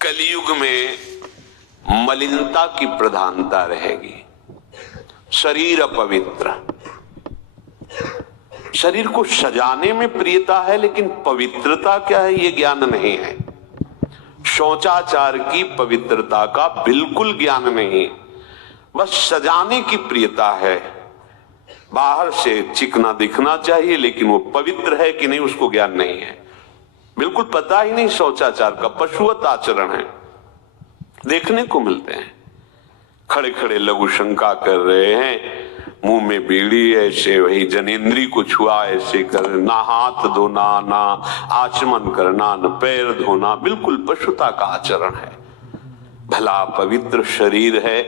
कलियुग में मलिनता की प्रधानता रहेगी। शरीर अपवित्र, शरीर को सजाने में प्रियता है, लेकिन पवित्रता क्या है ये ज्ञान नहीं है। शौचाचार की पवित्रता का बिल्कुल ज्ञान नहीं, बस सजाने की प्रियता है। बाहर से चिकना दिखना चाहिए, लेकिन वो पवित्र है कि नहीं उसको ज्ञान नहीं है। बिल्कुल पता ही नहीं शौचाचार का, पशुवत आचरण है। देखने को मिलते हैं खड़े खड़े लघु शंका कर रहे हैं, मुंह में बीड़ी ऐसे, वही जनेंद्री को छुआ ऐसे कर, ना हाथ धोना, ना आचमन करना, न पैर धोना, बिल्कुल पशुता का आचरण है। भला पवित्र शरीर है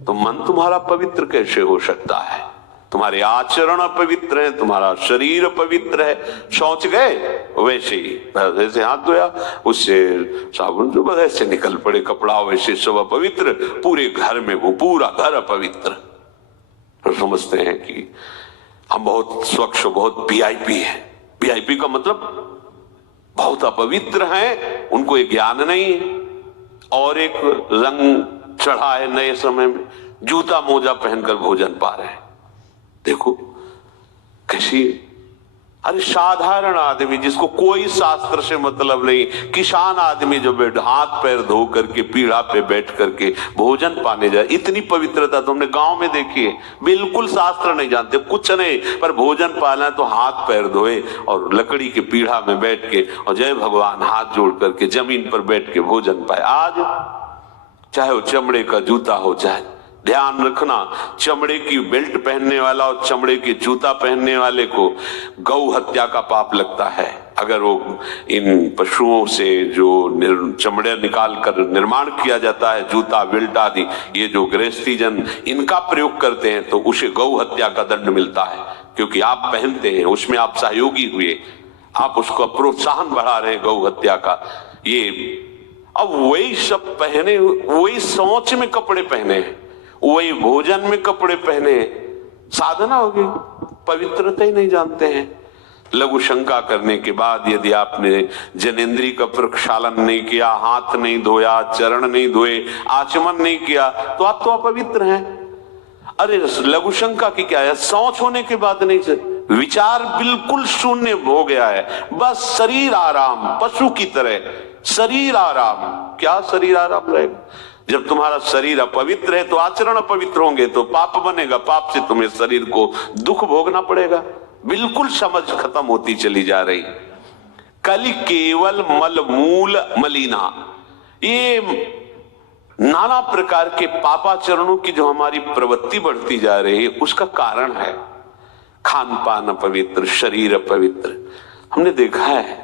तो मन तुम्हारा पवित्र कैसे हो सकता है? तुम्हारे आचरण अपवित्र है, तुम्हारा शरीर पवित्र है। शौच गए वैसे ही, जैसे हाथ धोया उससे साबुन जो वैसे निकल पड़े कपड़ा, वैसे सब अपवित्र, पूरे घर में वो पूरा घर अपवित्र। तो समझते हैं कि हम बहुत स्वच्छ, बहुत वीआईपी है। वीआईपी का मतलब बहुत अपवित्र हैं, उनको ये ज्ञान नहीं है। और एक रंग चढ़ा है नए समय में, जूता मोजा पहनकर भोजन पा रहे हैं। देखो कैसी, अरे साधारण आदमी जिसको कोई शास्त्र से मतलब नहीं, किसान आदमी जो बैठ हाथ पैर धो करके पीढ़ा पे बैठ करके भोजन पाने जाए, इतनी पवित्रता तुमने गांव में देखी है? बिल्कुल शास्त्र नहीं जानते, कुछ नहीं, पर भोजन पाना है तो हाथ पैर धोए और लकड़ी के पीढ़ा में बैठ के और जय भगवान हाथ जोड़ करके जमीन पर बैठ के भोजन पाए। आज चाहे वो चमड़े का जूता हो, चाहे, ध्यान रखना, चमड़े की बेल्ट पहनने वाला और चमड़े के जूता पहनने वाले को गौ हत्या का पाप लगता है। अगर वो इन पशुओं से जो चमड़े निकाल कर निर्माण किया जाता है, जूता बेल्ट आदि, ये जो गृहस्थी जन इनका प्रयोग करते हैं, तो उसे गौ हत्या का दंड मिलता है। क्योंकि आप पहनते हैं, उसमें आप सहयोगी हुए, आप उसको प्रोत्साहन बढ़ा रहे हैं गौ हत्या का। ये अब वही सब पहने, वही सोच में कपड़े पहने, वही भोजन में कपड़े पहने, साधना होगी, पवित्रता ही नहीं जानते हैं। लघु शंका करने के बाद यदि आपने जनेंद्री का प्रक्षालन नहीं किया, हाथ नहीं धोया, चरण नहीं धोए, आचमन नहीं किया, तो आप तो अपवित्र हैं। अरे लघु शंका की क्या है, शौच होने के बाद नहीं से विचार बिल्कुल शून्य हो गया है, बस शरीर आराम, पशु की तरह शरीर आराम। क्या शरीर आराम रहेगा? जब तुम्हारा शरीर अपवित्र है तो आचरण अपवित्र होंगे, तो पाप बनेगा, पाप से तुम्हें शरीर को दुख भोगना पड़ेगा। बिल्कुल समझ खत्म होती चली जा रही। कलि केवल मल मूल मलिना, ये नाना प्रकार के पापाचरणों की जो हमारी प्रवृत्ति बढ़ती जा रही है, उसका कारण है खान पान अपवित्र, शरीर अपवित्र। हमने देखा है,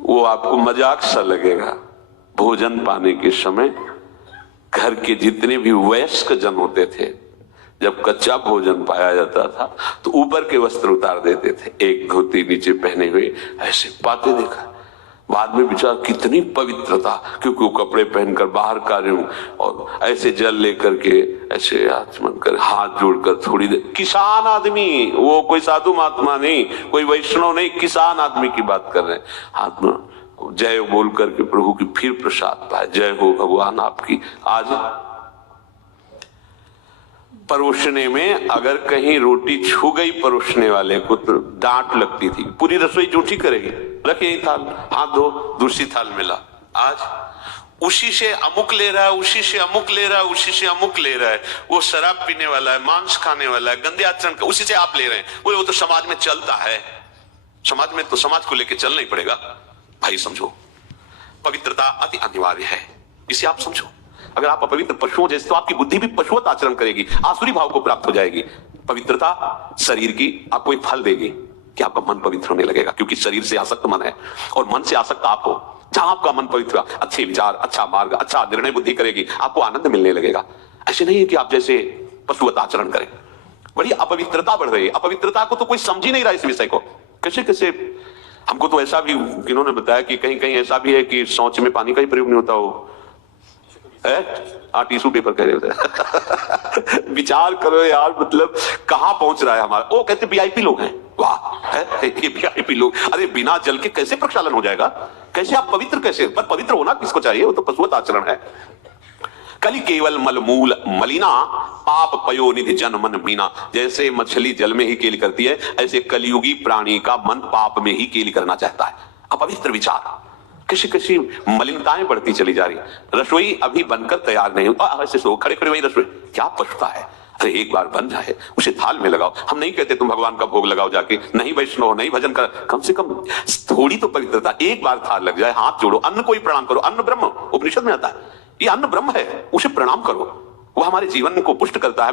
वो आपको मजाक सा लगेगा, भोजन पाने के समय घर के जितने भी वयस्क जन होते थे, जब कच्चा भोजन पाया जाता था तो ऊपर के वस्त्र उतार देते थे, एक धोती नीचे पहने हुए ऐसे पाते देखा। बाद में विचार कितनी पवित्रता, क्योंकि वो कपड़े पहनकर बाहर कार्य हूं और ऐसे जल लेकर के ऐसे आचमन कर हाथ जोड़कर थोड़ी देर। किसान आदमी, वो कोई साधु महात्मा नहीं, कोई वैष्णव नहीं, किसान आदमी की बात कर रहे हैं। हाथ में जय बोल करके प्रभु की फिर प्रसाद पाए, जय हो भगवान आपकी। आज परोसने में अगर कहीं रोटी छू गई परोसने वाले को तो डांट लगती थी, पूरी रसोई जूठी करेगी, रखे ही थाल, हाथ धो, दूसरी थाल मिला। आज उसी से अमुक ले रहा है, उसी से अमुक ले रहा है, उसी से अमुक ले रहा है। वो शराब पीने वाला है, मांस खाने वाला है, गंदे आचरण का, उसी से आप ले रहे हैं। वो तो समाज में चलता है, समाज में तो समाज को लेकर चलना ही पड़ेगा। भाई समझो, पवित्रता अति अनिवार्य है, इसे आप समझो। अगर आप अपवित्र पशुओं जैसे, तो आपकी बुद्धि भी पशुवत आचरण करेगी, आसुरी भाव को प्राप्त हो जाएगी। पवित्रता शरीर की आपको एक फल देगी कि आपका मन पवित्र होने लगेगा, क्योंकि शरीर से आसक्त मन है और मन से आसक्त आप हो। जहां आपका मन पवित्र, अच्छे विचार, अच्छा मार्ग, अच्छा निर्णय बुद्धि करेगी, आपको आनंद मिलने लगेगा। ऐसे नहीं है कि आप जैसे पशुवत आचरण करें। बड़ी अपवित्रता बढ़ रही है, अपवित्रता को तो कोई समझ ही नहीं रहा इस विषय को। कैसे कैसे, हमको तो ऐसा भी इन्होंने बताया कि कहीं कहीं ऐसा भी है कि शौच में पानी का ही प्रयोग नहीं होता हो, टिश्यू पेपर कह रहे होते विचार करो यार, मतलब कहां पहुंच रहा है हमारा। वो कहते वीआईपी लोग हैं, वाह है ये वीआईपी लोग। अरे बिना जल के कैसे प्रक्षालन हो जाएगा, कैसे आप पवित्र, कैसे? पर पवित्र होना किसको चाहिए, वो तो पशुवत आचरण है। कली केवल मलमूल मलिना पाप पयो निधि जन मन मीना। जैसे मछली जल में ही केली करती है, ऐसे कलियुगी प्राणी का मन पाप में ही केली करना चाहता है। अपवित्र विचार, किसी किसी मलिनताएं बढ़ती चली जा रही। रसोई अभी बनकर तैयार नहीं हुआ, ऐसे सो खड़े खड़े वही रसोई, क्या पछता है। अरे एक बार बन जाए उसे थाल में लगाओ। हम नहीं कहते तुम भगवान का भोग लगाओ जाके, नहीं वैष्णव नहीं भजन कर, कम से कम थोड़ी तो पवित्रता। एक बार थाल लग जाए, हाथ जोड़ो, अन्न को ही प्रणाम करो। अन्न ब्रह्म, उपनिषद में आता है, ये अन्न ब्रह्म है, उसे प्रणाम करो, वो हमारे जीवन को पुष्ट करता है।